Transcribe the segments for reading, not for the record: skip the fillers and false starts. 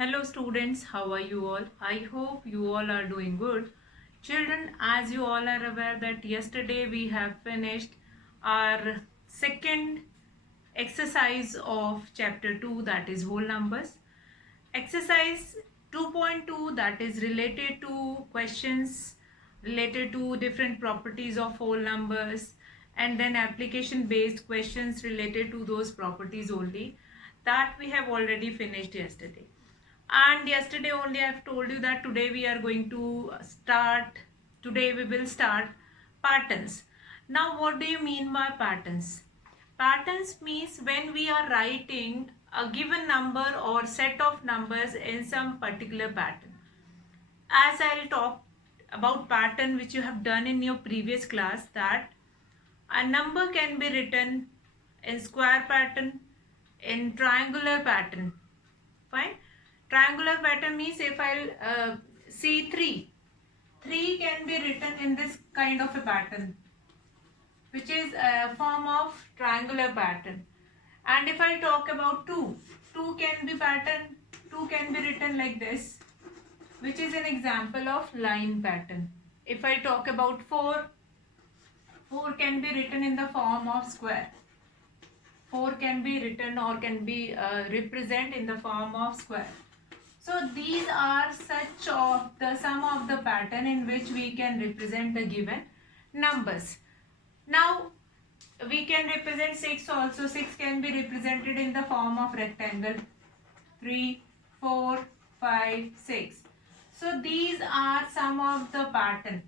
Hello students, how are you all? I hope you all are doing good. Children, as you all are aware that yesterday we have finished our second exercise of chapter 2, that is whole numbers. Exercise 2.2, that is related to questions related to different properties of whole numbers, and then application based questions related to those properties only, that we have already finished yesterday. And yesterday only I've told you that today we are going to start, today we will start patterns. Now what do you mean by patterns? Patterns means when we are writing a given number or set of numbers in some particular pattern. As I'll talk about pattern which you have done in your previous class, that a number can be written in square pattern, in triangular pattern. Fine. Triangular pattern means if I'll see 3 can be written in this kind of a pattern, which is a form of triangular pattern. And if I talk about 2 can be pattern, 2 can be written like this, which is an example of line pattern. If I talk about 4 can be written in the form of square. 4 can be written or can be represent in the form of square. So these are such of the some of the pattern in which we can represent the given numbers. Now we can represent 6 also. 6 can be represented in the form of rectangle. 3, 4, 5, 6. So these are some of the pattern.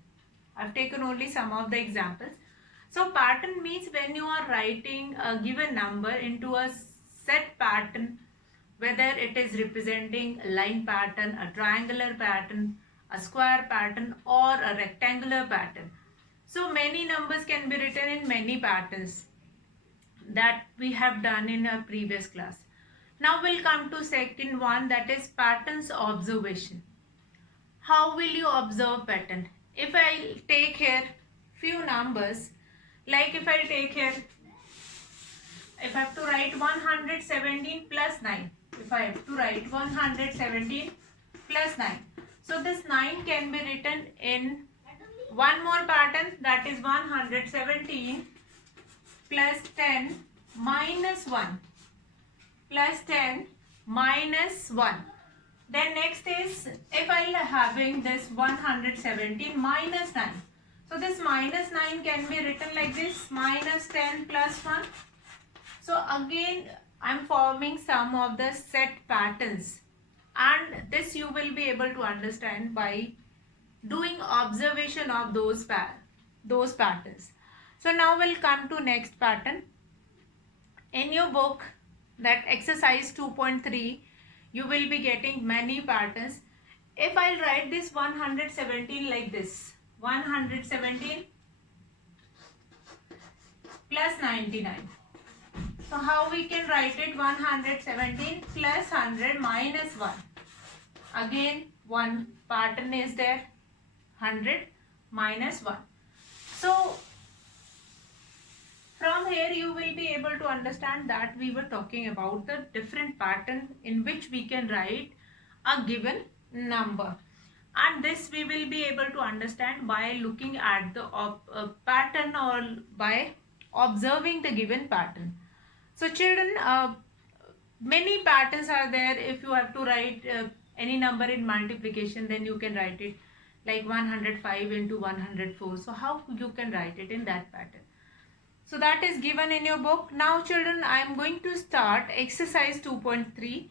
I've taken only some of the examples. So pattern means when you are writing a given number into a set pattern, whether it is representing a line pattern, a triangular pattern, a square pattern, or a rectangular pattern. So many numbers can be written in many patterns that we have done in our previous class. Now we'll come to second one, that is patterns observation. How will you observe pattern? If I take here few numbers, like if I take here, if I have to write 117 plus 9, if I have to write 117 plus 9, so this 9 can be written in one more pattern, that is 117 plus 10 minus 1 plus 10 minus 1. Then next is if I am having this 117 minus 9. So this minus 9 can be written like this, minus 10 plus 1. So again I am forming some of the set patterns, and this you will be able to understand by doing observation of those patterns. So now we'll come to next pattern. In your book, that exercise 2.3, you will be getting many patterns. If I'll write this 117 like this, 117 plus 99. So how we can write it? 117 plus 100 minus 1. Again one pattern is there, 100 minus 1. So from here you will be able to understand that we were talking about the different pattern in which we can write a given number, and this we will be able to understand by looking at the pattern or by observing the given pattern. So children, many patterns are there. If you have to write any number in multiplication, then you can write it like 105 into 104. So how you can write it in that pattern? So that is given in your book. Now children, I am going to start exercise 2.3.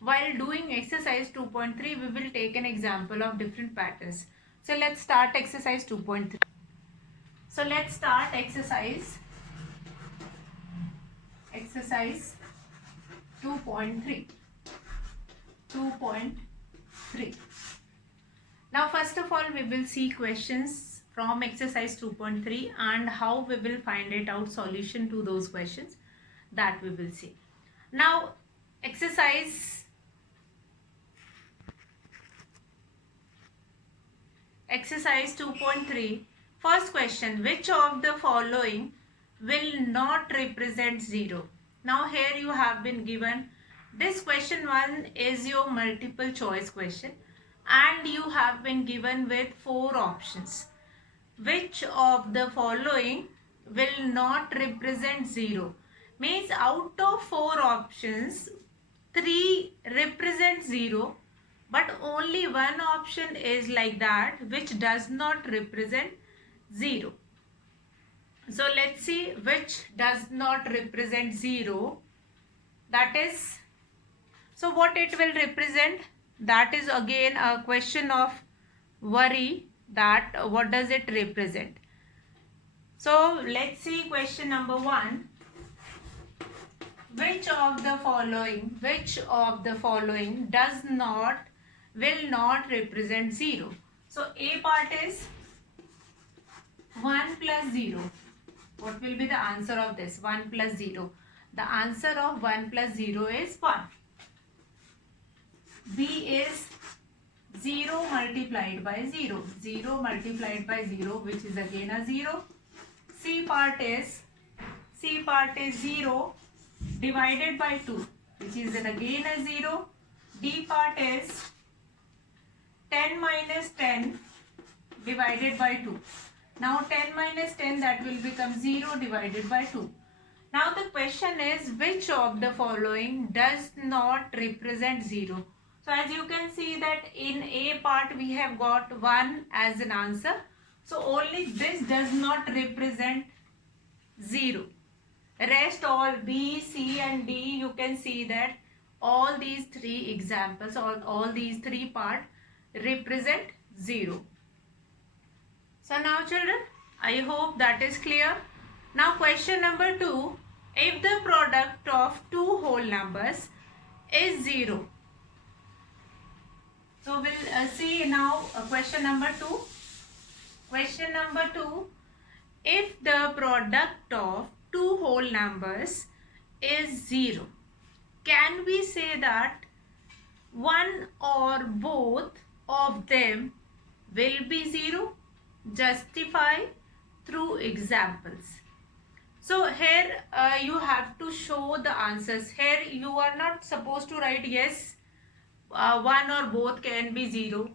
While doing exercise 2.3, we will take an example of different patterns. So let's start exercise 2.3. So let's start exercise 2.3. 2.3. Now first of all we will see questions from exercise 2.3 and how we will find it out solution to those questions, that we will see. Now exercise 2.3, first question, which of the following will not represent 0? Now here you have been given This question 1 is your multiple choice question and you have been given with 4 options. Which of the following will not represent 0? Means out of 4 options, 3 represent 0, but only one option is like that which does not represent 0. So let's see which does not represent 0. That is, so what it will represent? That is again a question of worry, that what does it represent. So let's see question number 1. Which of the following will not represent 0? So A part is 1 plus 0. What will be the answer of this? 1 plus 0. The answer of 1 plus 0 is 1. B is 0 multiplied by 0. 0 multiplied by 0, which is again a 0. C part is 0 divided by 2, which is again a 0. D part is 10 minus 10 divided by 2. Now 10 minus 10, that will become 0 divided by 2. Now the question is, which of the following does not represent 0? So as you can see that in A part we have got 1 as an answer. So only this does not represent 0. Rest all B, C and D, you can see that all these 3 examples, all these 3 parts represent 0. So now children, I hope that is clear. Now question number 2. If the product of two whole numbers is 0. So we'll see now question number 2. Question number 2. If the product of two whole numbers is 0, can we say that one or both of them will be 0? Justify through examples. So here you have to show the answers. Here you are not supposed to write yes, one or both can be 0.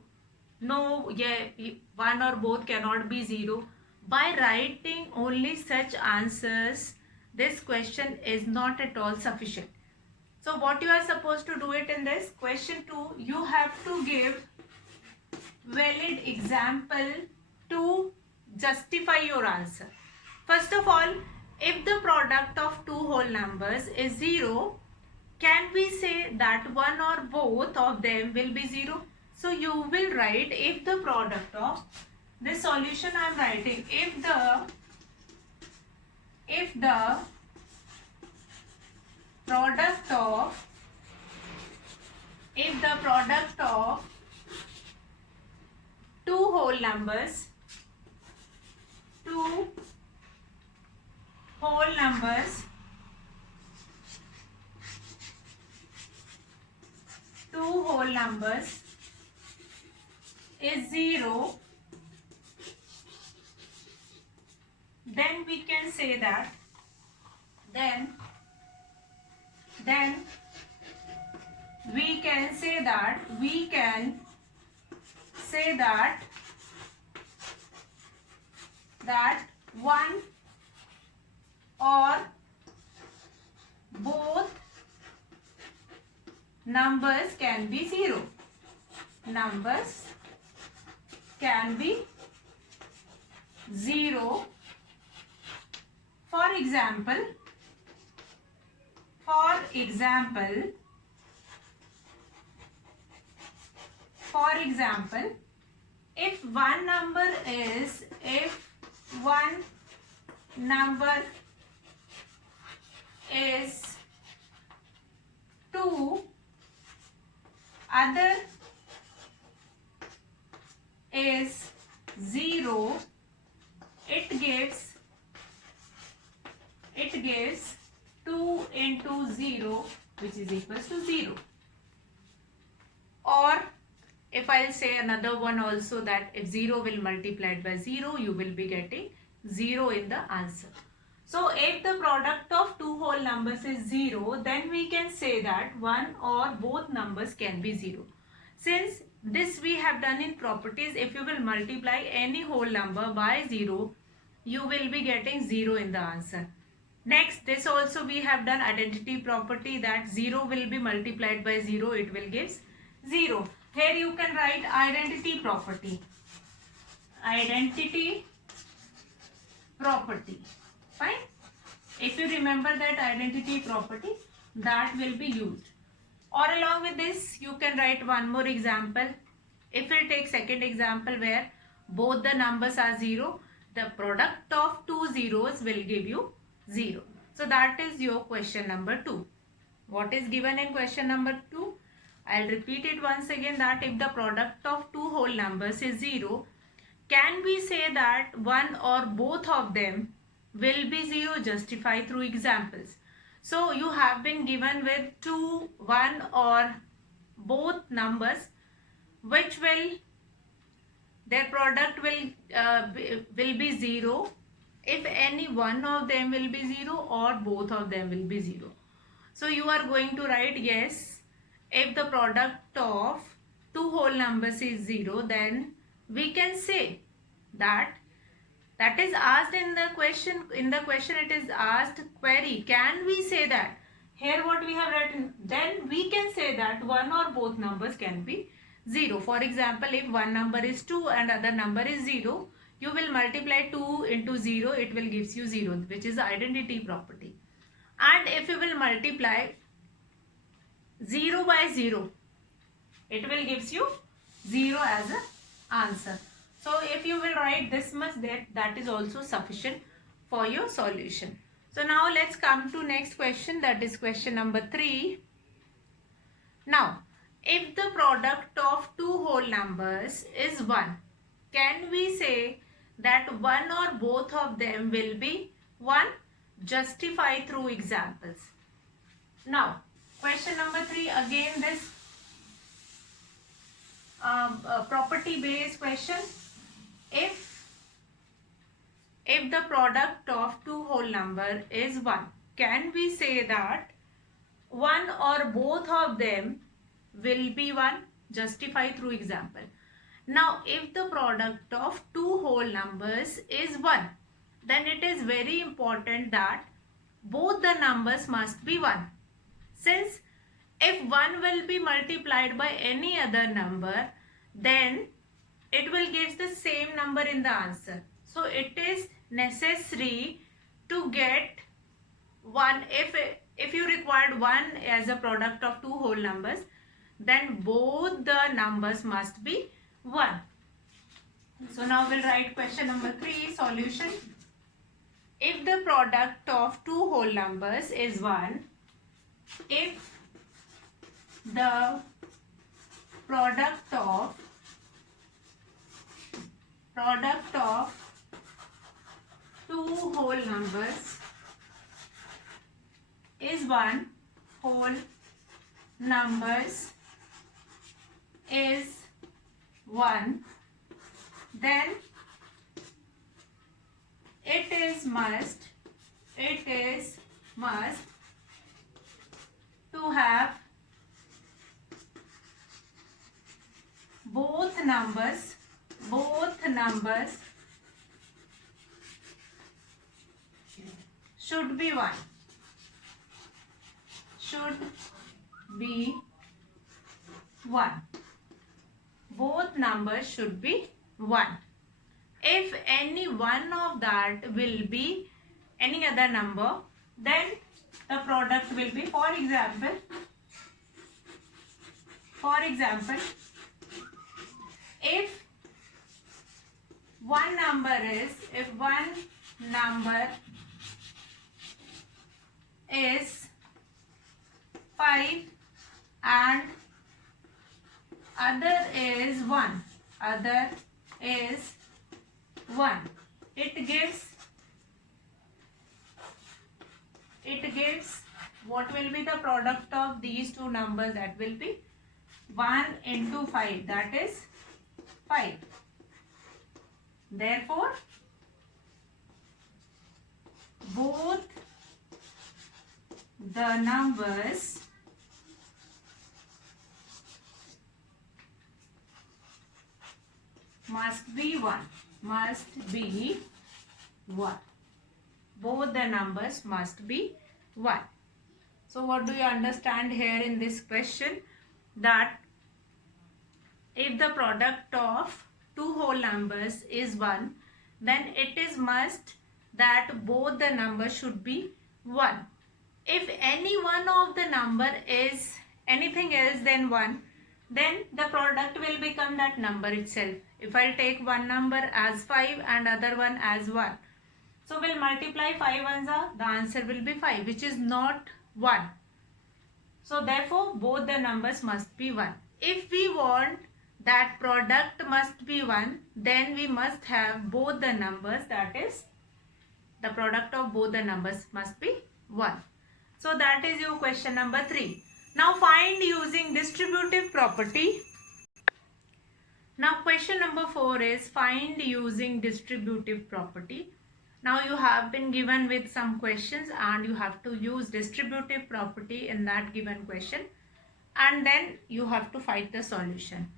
No, yeah, one or both cannot be 0. By writing only such answers, this question is not at all sufficient. So what you are supposed to do it in this question 2, you have to give valid example to justify your answer. First of all, if the product of two whole numbers is 0, can we say that one or both of them will be 0? So you will write, if the product of this solution I am writing, if the product of two whole numbers is 0, then we can say that then we can say that one or both numbers can be 0. Numbers can be 0. For example, if one number is 2, other is 0, it gives 2 into 0, which is equals to 0. Or if I'll say another one also, that if 0 will multiplied by 0, you will be getting 0 in the answer. So if the product of two whole numbers is 0, then we can say that one or both numbers can be 0. Since this we have done in properties, if you will multiply any whole number by 0, you will be getting 0 in the answer. Next, this also we have done identity property, that 0 will be multiplied by 0, it will give 0. Here you can write identity property. Identity property. Fine. If you remember that identity property, that will be used. Or along with this, you can write one more example. If we take second example where both the numbers are 0, the product of two zeros will give you 0. So that is your question number 2. What is given in question number 2? I'll repeat it once again, that if the product of two whole numbers is 0, can we say that one or both of them will be 0? Justify through examples. So you have been given with 2, 1 or both numbers which will, their product will be 0 if any one of them will be 0 or both of them will be 0. So you are going to write yes, if the product of two whole numbers is 0, then we can say that is asked in the question. In the question it is asked query, can we say that? Here what we have written, then we can say that one or both numbers can be 0. For example, if one number is 2 and other number is 0, you will multiply 2 into 0, it will gives you 0, which is identity property. And if you will multiply 0 by 0, it will gives you 0 as an answer. So if you will write this much, that is also sufficient for your solution. So now let's come to next question, that is question number 3. Now, if the product of two whole numbers is 1, can we say that one or both of them will be 1? Justify through examples. Now, question number 3, again this property based question. If the product of two whole number is 1, can we say that one or both of them will be 1? Justify through example. Now, if the product of two whole numbers is 1, then it is very important that both the numbers must be 1. Since if 1 will be multiplied by any other number, then it will give the same number in the answer. So it is necessary to get 1. If you required 1 as a product of two whole numbers, then both the numbers must be 1. So now we'll write question number 3, solution. If the product of two whole numbers is 1, if the product of two whole numbers is 1, whole numbers is 1, then it is must to have both numbers should be 1. Both numbers should be 1. If any one of that will be any other number, then the product will be, for example, if one number is 5 and other is 1, it gives what will be the product of these two numbers? That will be 1 into 5, that is 5. Therefore both the numbers must be 1. Must be 1. Both the numbers must be 1. So what do you understand here in this question? That if the product of two whole numbers is 1, then it is must that both the numbers should be 1. If any one of the number is anything else than 1, then the product will become that number itself. If I take one number as 5 and other one as 1, so we'll multiply 5 ones, the answer will be 5, which is not 1. So therefore both the numbers must be 1. If we want that product must be 1, then we must have both the numbers, that is the product of both the numbers must be 1. So that is your question number 3. Now find using distributive property. Now question number 4 is find using distributive property. Now you have been given with some questions and you have to use distributive property in that given question, and then you have to find the solution.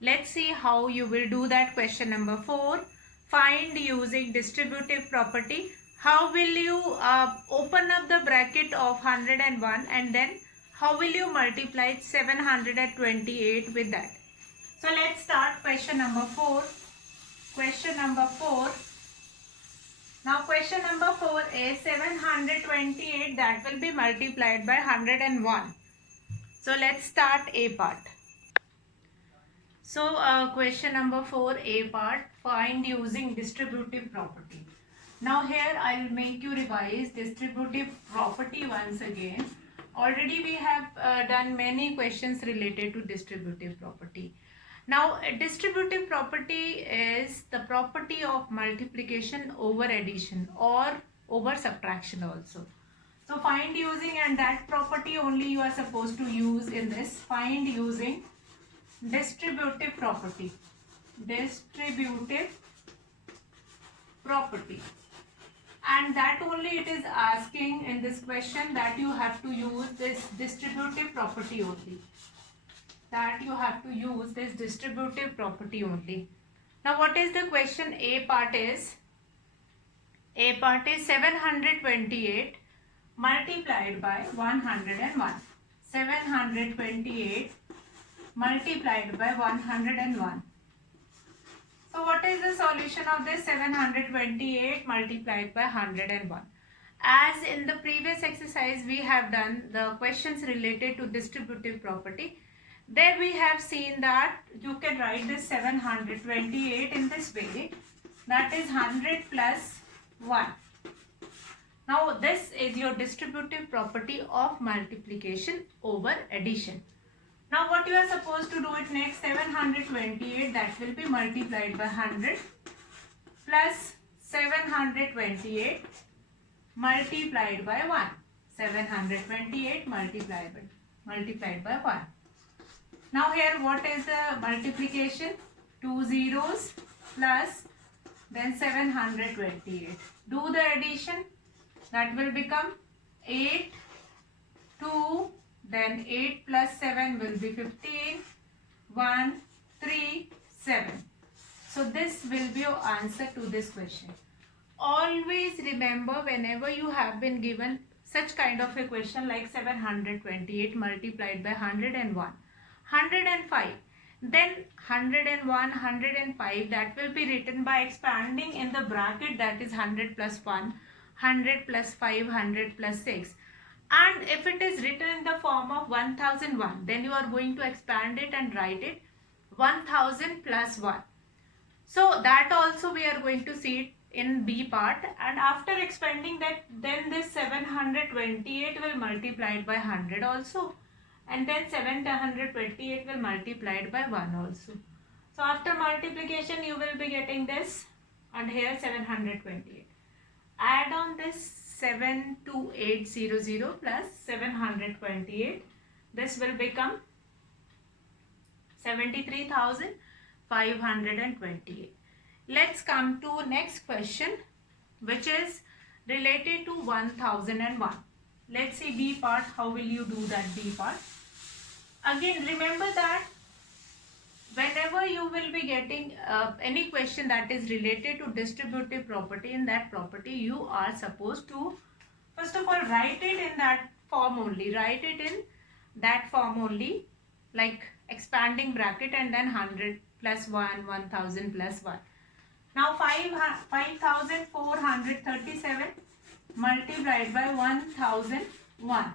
Let's see how you will do that. Question number 4, find using distributive property. How will you open up the bracket of 101 and then how will you multiply 728 with that? So let's start question number 4. Question number 4. Now question number 4 is 728 that will be multiplied by 101. So let's start A part. So question number 4 A part, find using distributive property. Now here I will make you revise distributive property once again. Already we have done many questions related to distributive property. Now distributive property is the property of multiplication over addition or over subtraction also. So find using, and that property only you are supposed to use in this. Find using distributive property. Distributive property. And that only it is asking in this question, that you have to use this distributive property only. That you have to use this distributive property only. Now what is the question? A part is 728 multiplied by 101. 728 multiplied by 101. So what is the solution of this 728 multiplied by 101? As in the previous exercise we have done the questions related to distributive property. There we have seen that you can write this 728 in this way, that is 100 plus 1. Now this is your distributive property of multiplication over addition. Now what you are supposed to do it next, 728 that will be multiplied by 100 plus 728 multiplied by 1. 728 multiplied by 1. Now here what is the multiplication? 2 zeros plus then 728. Do the addition, that will become 8, 2, then 8 plus 7 will be 15, 1, 3, 7. So this will be your answer to this question. Always remember, whenever you have been given such kind of a question like 728 multiplied by 101, 105, then 101, 105, that will be written by expanding in the bracket, that is 100 plus 1, 100 plus 5, 100 plus 6. And if it is written in the form of 1001, then you are going to expand it and write it 1000 plus 1. So that also we are going to see it in B part, and after expanding that, then this 728 will multiplied by 100 also, and then 728 will multiplied by 1 also. So after multiplication you will be getting this, and here 728. Add on this 72800 plus 728. This will become 73,528. Let's come to next question, which is related to 1001. Let's see B part. How will you do that B part? Again, remember that whenever you will be getting any question that is related to distributive property, in that property you are supposed to first of all write it in that form only. Write it in that form only, like expanding bracket and then 100 plus 1, 1000 plus 1. Now 5437 multiplied by 1001.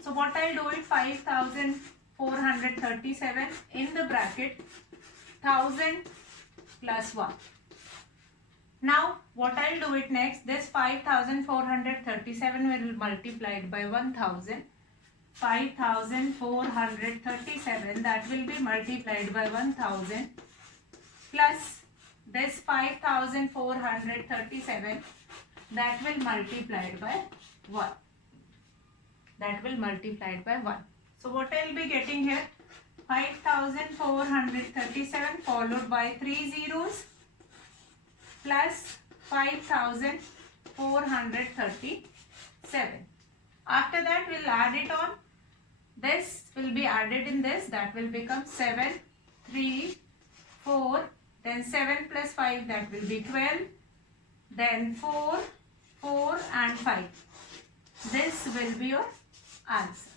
So what I'll do it, 5437 in the bracket 1000 plus 1. Now what I'll do it next, this 5437 will multiplied by 1000. 5437 that will be multiplied by 1000 plus this 5437 that will multiplied by 1. That will multiplied by 1. So what I will be getting here, 5437 followed by 3 zeros plus 5437. After that we'll add it on. This will be added in this, that will become 7, 3, 4, then 7 plus 5 that will be 12, then 4, 4 and 5. This will be your answer.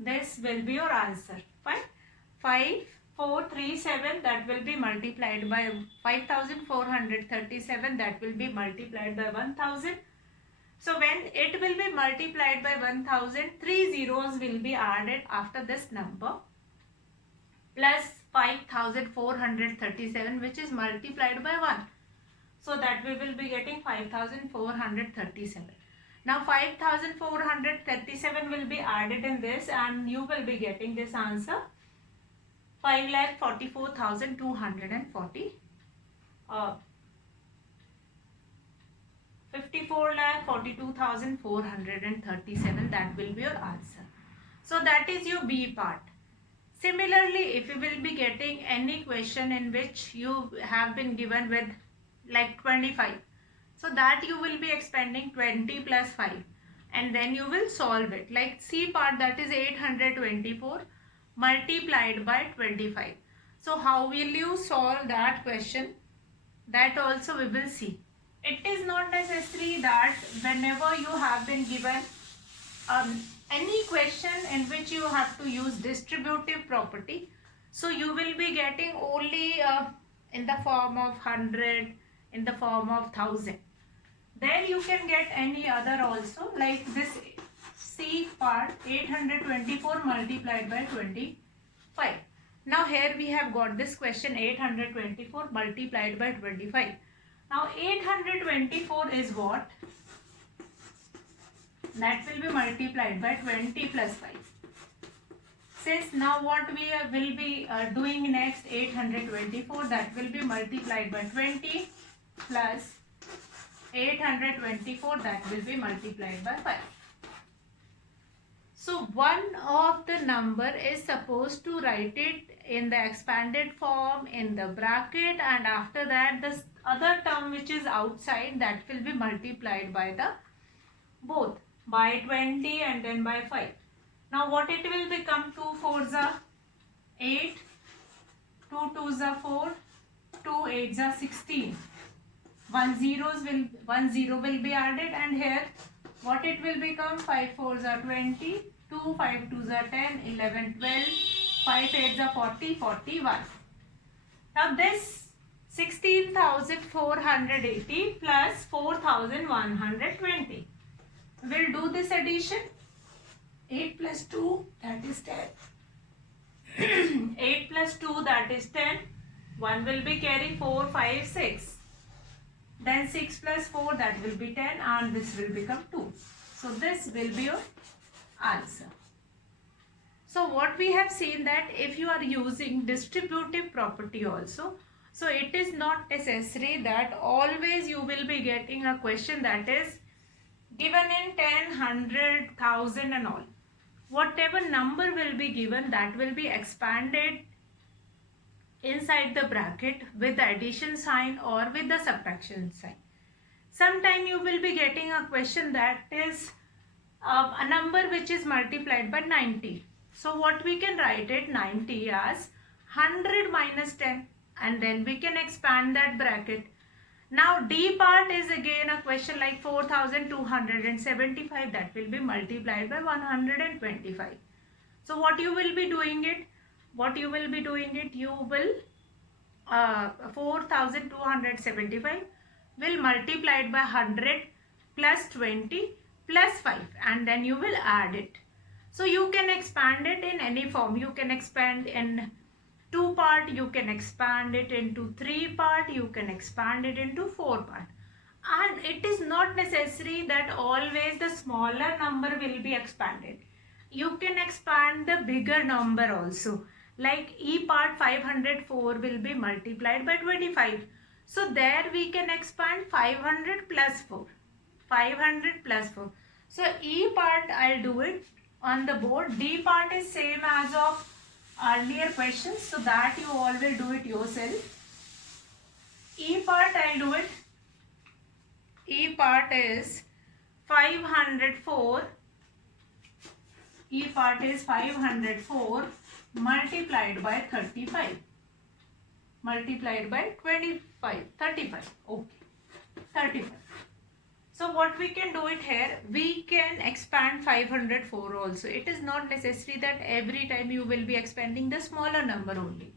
This will be your answer. Fine. 5437 that will be multiplied by 5437 that will be multiplied by 1000. So when it will be multiplied by 1000, 3 zeros will be added after this number plus 5437 which is multiplied by 1. So that we will be getting 5437. Now 5437 will be added in this and you will be getting this answer 5,44,240. 54,42,437, that will be your answer. So that is your B part. Similarly, if you will be getting any question in which you have been given with like 25, so that you will be expanding 20 plus 5 and then you will solve it. Like C part, that is 824 multiplied by 25. So how will you solve that question? That also we will see. It is not necessary that whenever you have been given any question in which you have to use distributive property, so you will be getting only in the form of 100, in the form of 1000. Then you can get any other also, like this C part, 824 multiplied by 25. Now here we have got this question 824 multiplied by 25. Now 824 is what? That will be multiplied by 20 plus 5. Since now what we will be doing next, 824 that will be multiplied by 20 plus 824 that will be multiplied by 5. So one of the number is supposed to write it in the expanded form in the bracket, and after that the other term which is outside, that will be multiplied by the both by 20 and then by 5. Now what it will become? 2 4s are 8, 2 2s are 4, 2 8s are 16. 1 zero will be added, and here what it will become? 5 4s are 20, 2 5 2s are 10, 11 12, 5 8s are 40, 41. Now this 16,480 plus 4,120. We'll do this addition. 8 plus 2 that is 10. 8 plus 2 that is 10. 1 will be carry 4, 5, 6. Then 6 plus 4 that will be 10 and this will become 2. So this will be your answer. So what we have seen that if you are using distributive property also, so it is not necessary that always you will be getting a question that is given in 10, 100, 1000 and all. Whatever number will be given, that will be expanded inside the bracket with the addition sign or with the subtraction sign. Sometime you will be getting a question that is a number which is multiplied by 90. So what we can write it 90 as 100 minus 10, and then we can expand that bracket. Now D part is again a question like 4275, that will be multiplied by 125. So what you will be doing it? You will 4275 will multiplied by 100 plus 20 plus 5, and then you will add it. So you can expand it in any form. You can expand in 2 part, you can expand it into 3 part, you can expand it into 4 part. And it is not necessary that always the smaller number will be expanded. You can expand the bigger number also. Like E part 504 will be multiplied by 25. So there we can expand 500 plus 4. 500 plus 4. So E part I'll do it on the board. D part is same as of earlier questions, so that you all will do it yourself. E part I'll do it. E part is 504. E part is 504 multiplied by 35. Multiplied by 25. 35. Okay. 35. So what we can do it here, we can expand 504 also. It is not necessary that every time you will be expanding the smaller number only.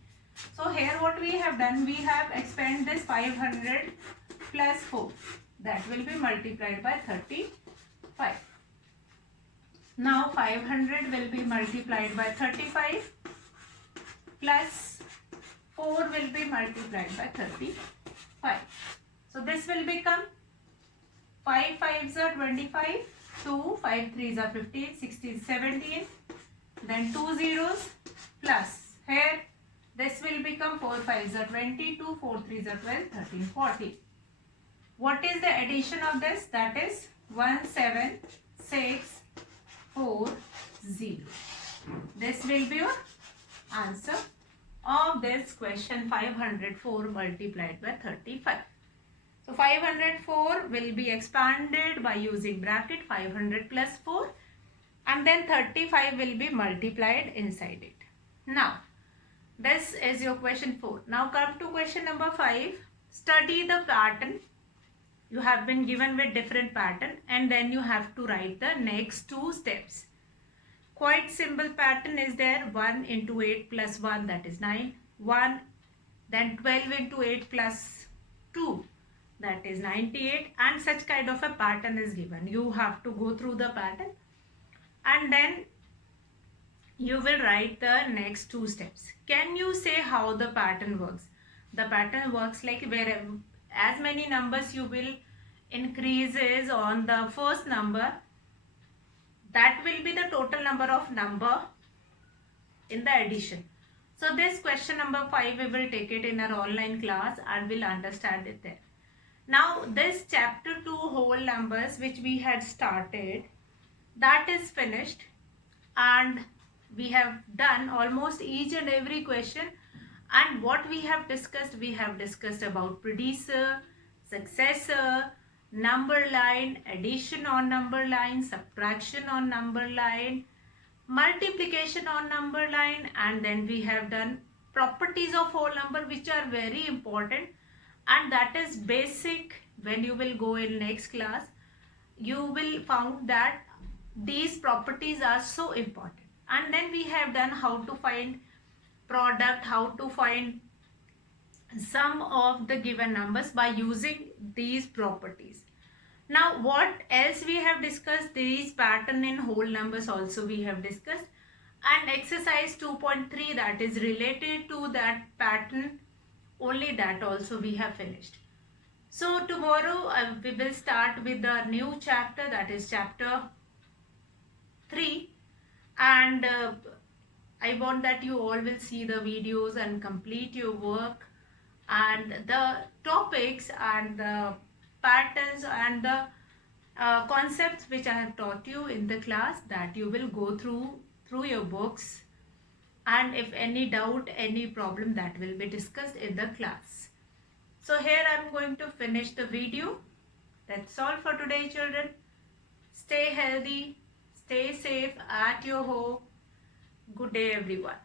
So here what we have done, we have expanded this 500 plus 4. That will be multiplied by 35. Now 500 will be multiplied by 35 plus 4 will be multiplied by 35. So this will become 5 5s are 25, 2, 5 3s are 15, 16, 17, then 2 zeros plus here this will become 4 5s are 22, 4 3s are 12, 13, 40. What is the addition of this? That is 1 7 6 4 0. This will be your answer of this question 504 multiplied by 35. So 504 will be expanded by using bracket 500 plus 4, and then 35 will be multiplied inside it. Now this is your question 4. Now come to question number 5. Study the pattern. You have been given with different pattern, and then you have to write the next 2 steps. Quite simple pattern is there. 1 into 8 plus 1, that is 9. 1, then 12 into 8 plus 2, that is 98, and such kind of a pattern is given. You have to go through the pattern, and then you will write the next 2 steps. Can you say how the pattern works? The pattern works like wherever as many numbers you will increases on the first number, that will be the total number of number in the addition. So this question number 5 we will take it in our online class and will understand it there. Now this chapter 2 whole numbers which we had started, that is finished, and we have done almost each and every question. And what we have discussed about predecessor, successor, number line, addition on number line, subtraction on number line, multiplication on number line, and then we have done properties of whole number, which are very important, and that is basic. When you will go in next class, you will found that these properties are so important. And then we have done how to find product, how to find sum of the given numbers by using these properties. Now what else we have discussed? These pattern in whole numbers also we have discussed, and exercise 2.3 that is related to that pattern, only that also we have finished. So tomorrow we will start with the new chapter, that is chapter 3, and I want that you all will see the videos and complete your work, and the topics and the patterns and the concepts which I have taught you in the class, that you will go through your books, and if any doubt, any problem, that will be discussed in the class. So here I am going to finish the video. That's all for today, children. Stay healthy, stay safe at your home. Good day, everyone.